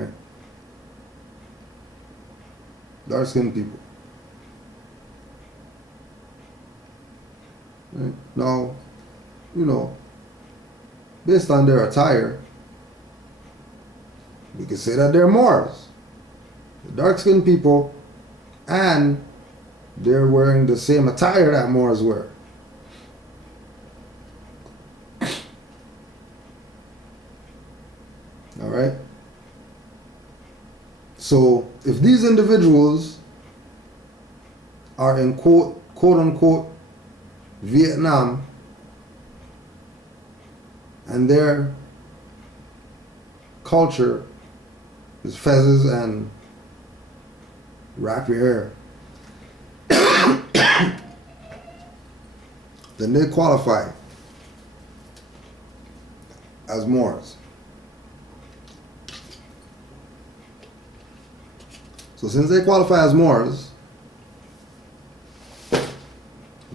right? Dark-skinned people. Right? Now, you know, based on their attire, we can say that they're Moors. The dark-skinned people, and they're wearing the same attire that Moors wear. All right? So, if these individuals are in quote-unquote Vietnam, and their culture is fezzes and wrap your hair, then they qualify as Moors. So since they qualify as Moors,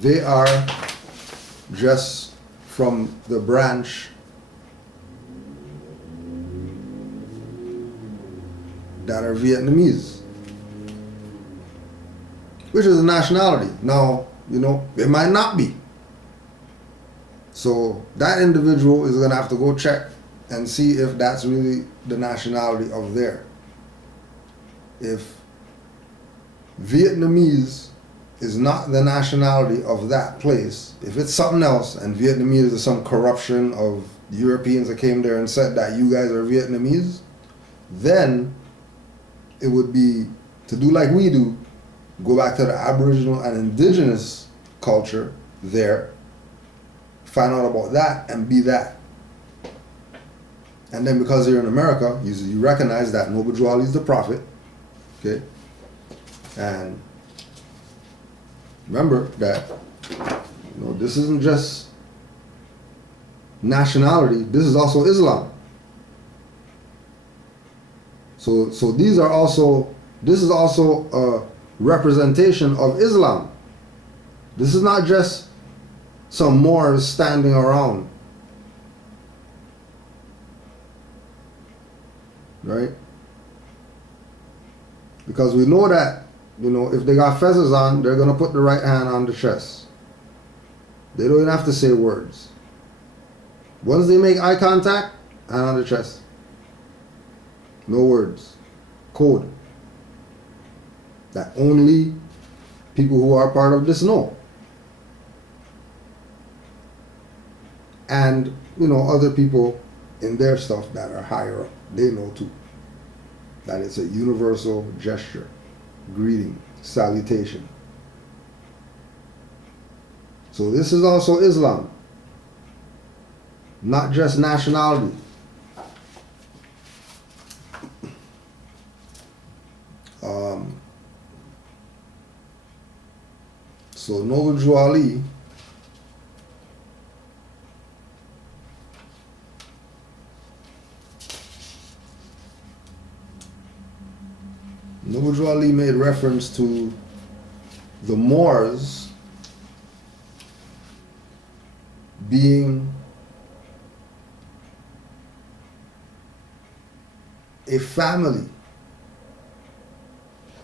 they are just from the branch that are Vietnamese, which is a nationality. Now, you know, it might not be. So that individual is going to have to go check and see if that's really the nationality of there. If Vietnamese is not the nationality of that place, if it's something else, and Vietnamese is some corruption of Europeans that came there and said that you guys are Vietnamese, then it would be to do like we do, go back to the Aboriginal and Indigenous culture there, find out about that and be that. And then because you're in America, you recognize that Noble Drew Ali is the prophet, okay? And remember that, you know, this isn't just nationality, this is also Islam. So these are also, this is also a representation of Islam. This is not just some Moors standing around, right? Because we know that, you know, if they got fezzes on, they're gonna put the right hand on the chest. They don't even have to say words. Once they make eye contact, hand on the chest. No words. Code. That only people who are part of this know. And, you know, other people in their stuff that are higher up, they know too. That it's a universal gesture, greeting, salutation. So this is also Islam, not just nationality. So Noble Drew Ali made reference to the Moors being a family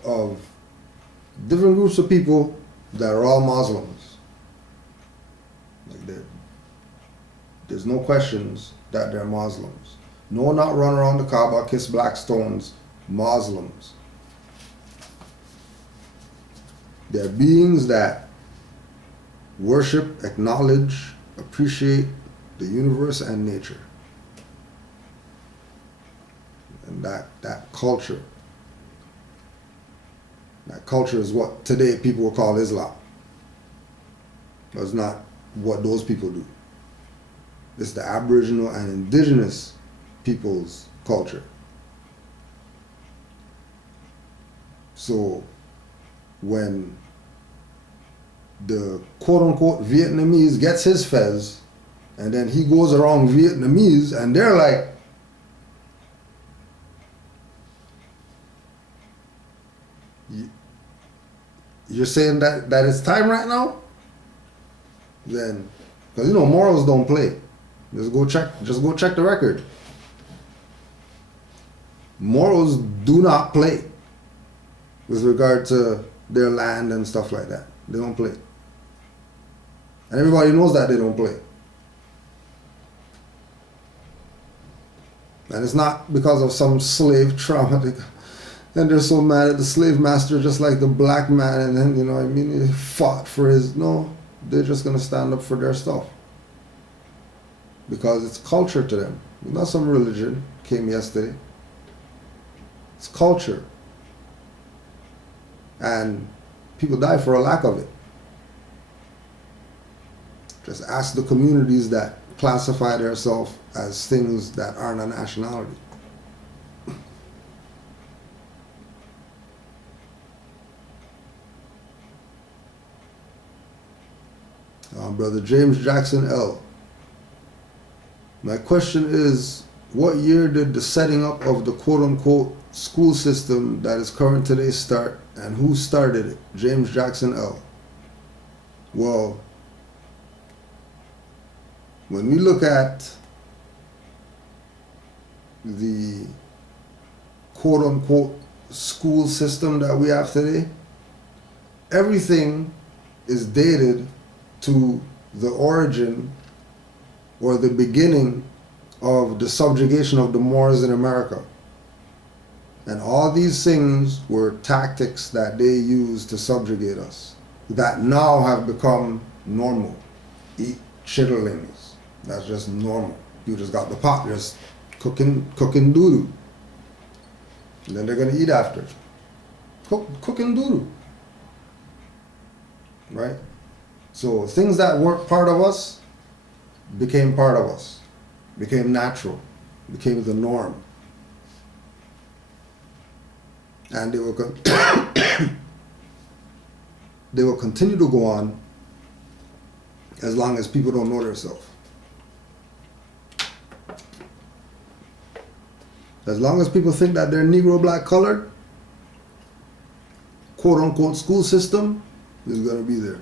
of different groups of people that are all Muslims. Like there's no questions that they're Muslims. No, not run around the Kaaba, kiss black stones. Muslims. They're beings that worship, acknowledge, appreciate the universe and nature. And that culture is what today people will call Islam. That's not what those people do. It's the Aboriginal and Indigenous people's culture. So when the quote-unquote Vietnamese gets his fez, and then he goes around Vietnamese, and they're like, you're saying that it's time right now? Then, because you know morals don't play. Just go check the record. Moros do not play with regard to their land and stuff like that. They don't play. And everybody knows that they don't play. And it's not because of some slave trauma. And they're so mad at the slave master, just like the black man, and then, you know what I mean, he fought for his, no, they're just going to stand up for their stuff. Because it's culture to them. It's not some religion came yesterday. It's culture. And people die for a lack of it. Just ask the communities that classify themselves as things that aren't a nationality. Brother James Jackson L. My question is, what year did the setting up of the quote-unquote school system that is current today start, and who started it? James Jackson L. Well, when we look at the quote-unquote school system that we have today, everything is dated to the origin or the beginning of the subjugation of the Moors in America. And all these things were tactics that they used to subjugate us that now have become normal. Eat chitterlings. That's just normal. You just got the pot, just cooking doo-doo. And then they're going to eat after. Cooking doo-doo. Right? So things that weren't part of us became part of us, became natural, became the norm. And they will they will continue to go on as long as people don't know themselves. As long as people think that they're Negro, black, colored, quote unquote school system is going to be there.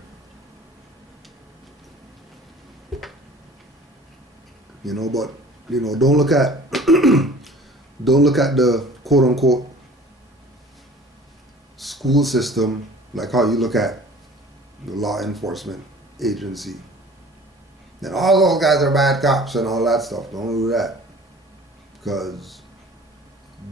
You know, but you know, don't look at the quote unquote school system like how you look at the law enforcement agency. And all those guys are bad cops and all that stuff. Don't do that. Because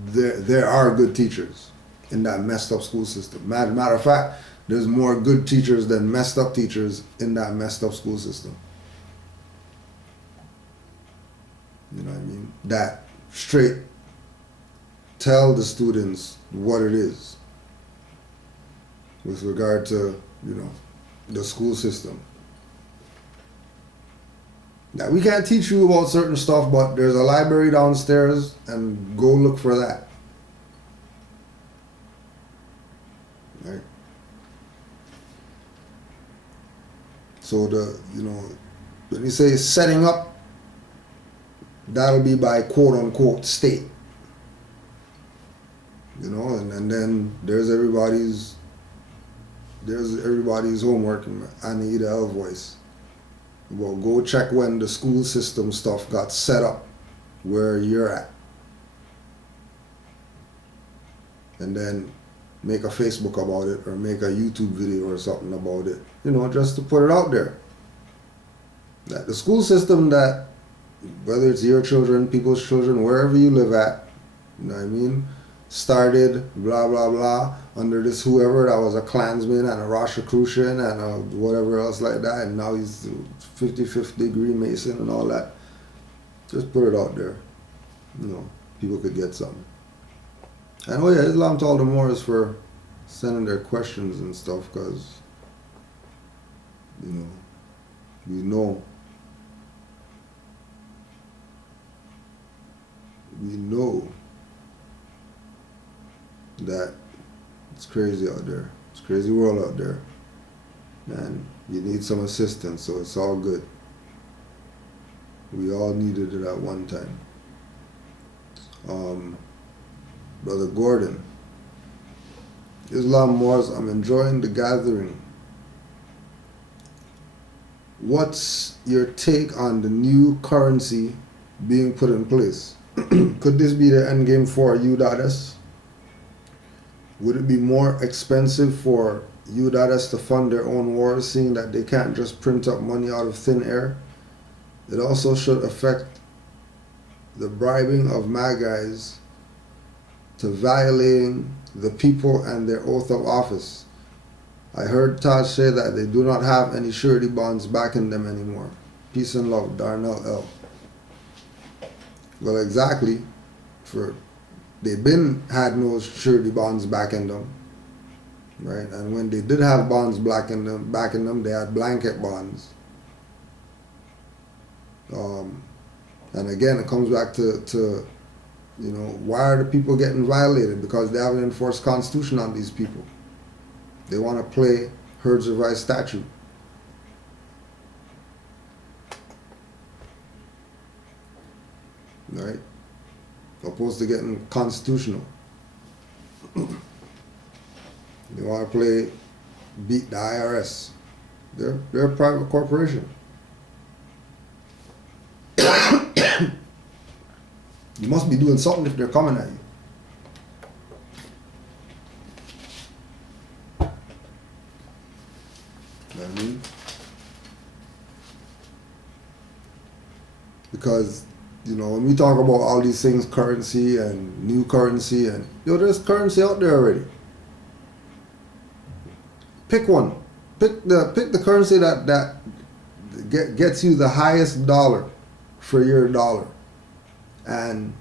there are good teachers in that messed up school system. Matter of fact, there's more good teachers than messed up teachers in that messed up school system. You know what I mean? That straight tell the students what it is with regard to, you know, the school system. Now, we can't teach you about certain stuff, but there's a library downstairs and go look for that. Right? So when you say setting up, that'll be by quote unquote state. You know, and then there's everybody's homework in Anita L voice. Well, go check when the school system stuff got set up where you're at. And then make a Facebook about it or make a YouTube video or something about it. You know, just to put it out there. That the school system that, whether it's your children, people's children, wherever you live at, you know what I mean, started blah blah blah under this whoever that was a Klansman and a Rosicrucian and a whatever else like that, and now he's 55th degree Mason and all that. Just put it out there. You know, people could get something. And oh yeah, Islam to all the Moors for sending their questions and stuff, because you know, we know that it's crazy out there. It's a crazy world out there. And you need some assistance, so it's all good. We all needed it at one time. Brother Gordon, Islam Moors, I'm enjoying the gathering. What's your take on the new currency being put in place? Could this be the end game for U.S? Would it be more expensive for U.S to fund their own wars, seeing that they can't just print up money out of thin air? It also should affect the bribing of MAGAs to violating the people and their oath of office. I heard Taj say that they do not have any surety bonds backing them anymore. Peace and love, Darnell L. Well, exactly. They've been had no surety bonds backing them, right? And when they did have bonds backing them, they had blanket bonds. And again, it comes back to why are the people getting violated? Because they haven't enforced Constitution on these people. They want to play herds of rice statute. Right? Opposed to getting constitutional. They want to beat the IRS. They're a private corporation. You must be doing something if they're coming at you. You know what I mean? Because, when we talk about all these things, currency and new currency, and there's currency out there already. Pick one. Pick the currency that gets you the highest dollar for your dollar, and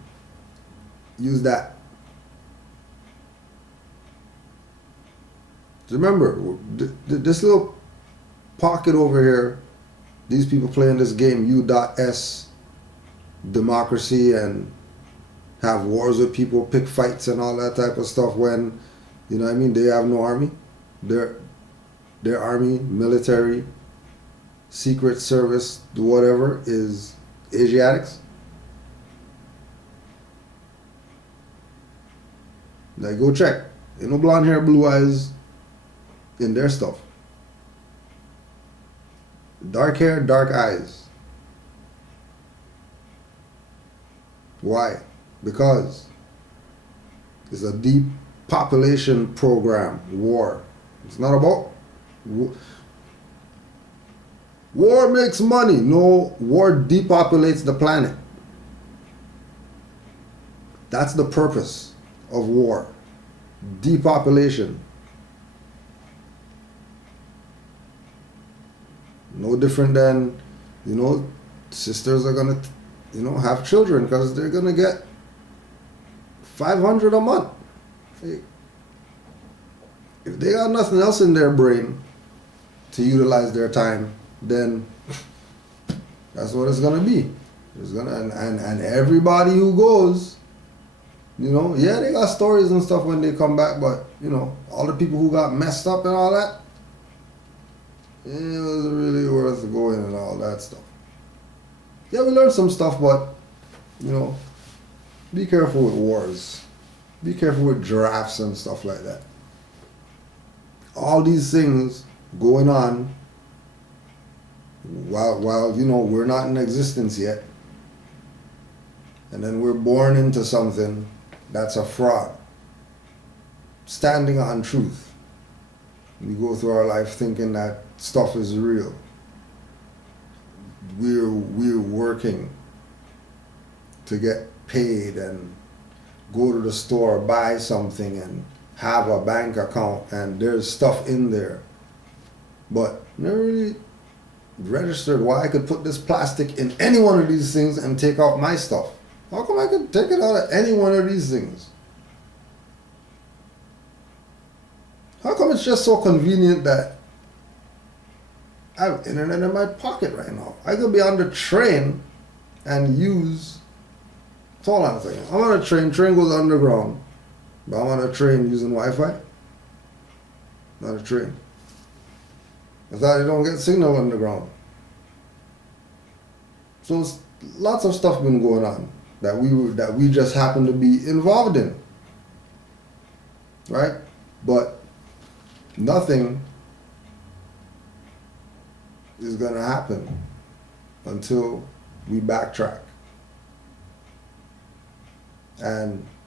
use that. Remember, this little pocket over here, these people playing this game U.S. democracy and have wars with people, pick fights and all that type of stuff when, they have no army. Their army, military, secret service, whatever, is Asiatics. Like, go check. Ain't no blonde hair, blue eyes in their stuff. Dark hair, dark eyes. Why? Because it's a deep population program, war. It's not about war makes money. No, war depopulates the planet. That's the purpose of war. Depopulation. No different than, sisters are gonna, have children because they're gonna get $500 a month. If they got nothing else in their brain to utilize their time, then that's what it's gonna be. It's gonna and everybody who goes, they got stories and stuff when they come back, but all the people who got messed up and all that, it was really worth going and all that stuff. Yeah, we learned some stuff, but be careful with wars. Be careful with drafts and stuff like that. All these things going on while we're not in existence yet, and then we're born into something that's a fraud. Standing on truth. We go through our life thinking that stuff is real. We're working to get paid and go to the store, buy something and have a bank account, and there's stuff in there. But never really registered why I could put this plastic in any one of these things and take out my stuff. How come I could take it out of any one of these things? How come it's just so convenient that I have internet in my pocket right now? I could be on the train and use... Hold on a second. I'm on a train goes underground, but I'm on a train using Wi-Fi. Not a train. I thought you don't get signal underground. So it's lots of stuff been going on that we just happen to be involved in, right? But nothing is gonna happen until we backtrack. and